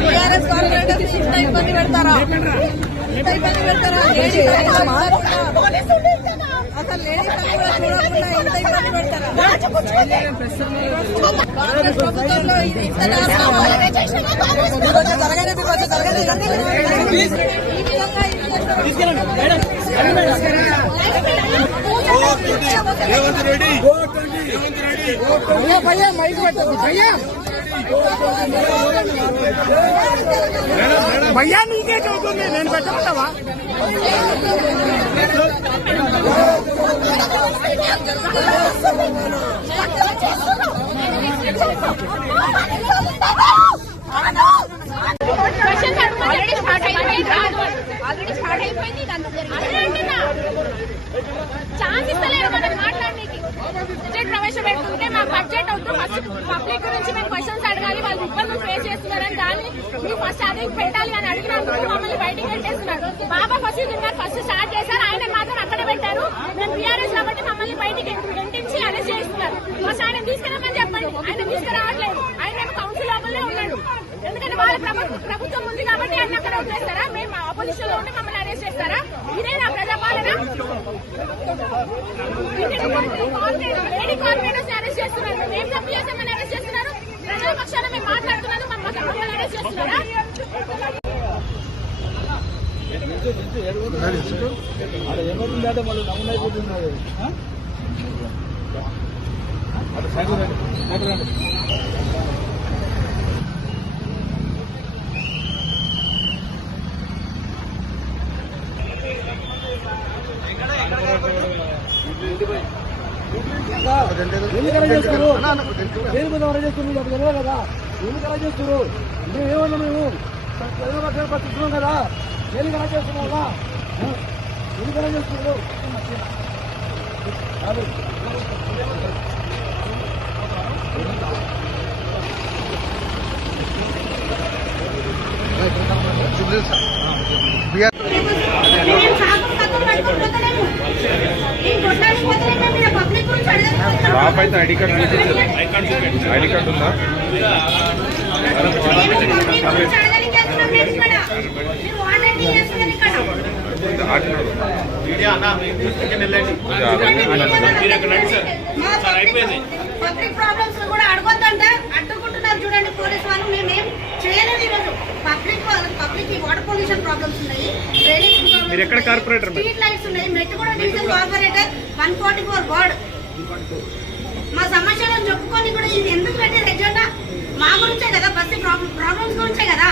TRS corporators ఇంత ఇబ్బంది పెడతారా? అసలు లేడీస్ అని కూడా చూడకుండా ఇంత ఇబ్బంది పెడతారా? కాంగ్రెస్ ప్రభుత్వంలో ఇంత జరగలేదు ఈ విధంగా భయ్యా మైక్ పెట్టదు భయ్యా నీకే చదువుతుంది నేను పెట్టమంటావా? ఆల్రెడీ స్టార్ట్ అయిపోయింది. ఛాన్స్ ఇస్తలేరు మనం మాట్లాడడానికి. బడ్జెట్ ప్రవేశపెడుతుంటే మా బడ్జెట్ వద్దు, ఫస్ట్ పబ్లిక్ గురించి మేము క్వశ్చన్స్ అడగాలి, వాళ్ళు ఇబ్బందులు ఫేస్ చేస్తున్నారని దాన్ని మీరు ఫస్ట్ అది పెట్టాలి అని అడిగినందుకు మమ్మల్ని బయటికి పెట్టేస్తున్నారు. బాబా ఫసీదుద్దీన్ గారు ఫస్ట్ స్టార్ట్ చేశారు, ఆయన మాత్రం అక్కడ పెట్టారు. మేము టీఆర్ఎస్ కాబట్టి మమ్మల్ని బయటికి వెంటించి అరెస్ట్ చేస్తున్నారు. ఫస్ట్ ఆయన తీసుకురామని చెప్పండి, ఆయన తీసుకురావట్లేదు. ఆయన కౌన్సిల్ లోపలే ఉన్నాడు. ఎందుకంటే వాళ్ళ ప్రభుత్వం ఉంది కాబట్టి ఆయన అక్కడ వదిలేస్తారా? మేము ఆపోజిషన్ లో ఉంటే మమ్మల్ని అరెస్ట్ చేస్తారా? ఇదేనా ప్రజాపాలన? లేడీ కార్పొరేటర్స్ అరెస్ట్ చేస్తున్నారు. మేము తప్పు చేస్తామని అరెస్ట్ చేస్తున్నారు. ప్రజల పక్షాన మేము మాట్లాడుతున్నాను, మమ్మల్ని అరెస్ట్ చేస్తున్నారా? ఏమవుతుందంటే మళ్ళీ నమ్మునైపోతున్నారు. ఎందుకు అలా చేస్తారు? దేని మీద అలా చేస్తారు? మీకు అది తెలియదు కదా. ఎందుకు అలా చేస్తారు? మేమేమన్నా మేము పట్టిస్తున్నాం కదా. దేనికి అలా చేస్తున్నావా? ఎందుకు అలా చేస్తున్నారు? బాబు అయితే ఐడి కార్డు ఐడి కార్డు ఉందా? పబ్లిక్ ప్రాబ్లమ్స్ కూడా అడగొద్దంటే అడ్డుకుంటున్నారు. చూడండి పోలీసు వాళ్ళు. మేమేం చేయలేదు ఈరోజు. పబ్లిక్ వాటర్ పొల్యూషన్ ప్రాబ్లమ్స్ ఉన్నాయి, స్ట్రీట్ లైట్స్ ఉన్నాయి, మెట్టుగూడ డివిజన్ కార్పొరేటర్ 144 వార్డ్. మా సమస్యలను చెప్పుకొని కూడా ఇది ఎందుకు పెట్టారు ఎజెండా? మా గురించే కదా, బస్సు ప్రాబ్లమ్స్ గురించే కదా.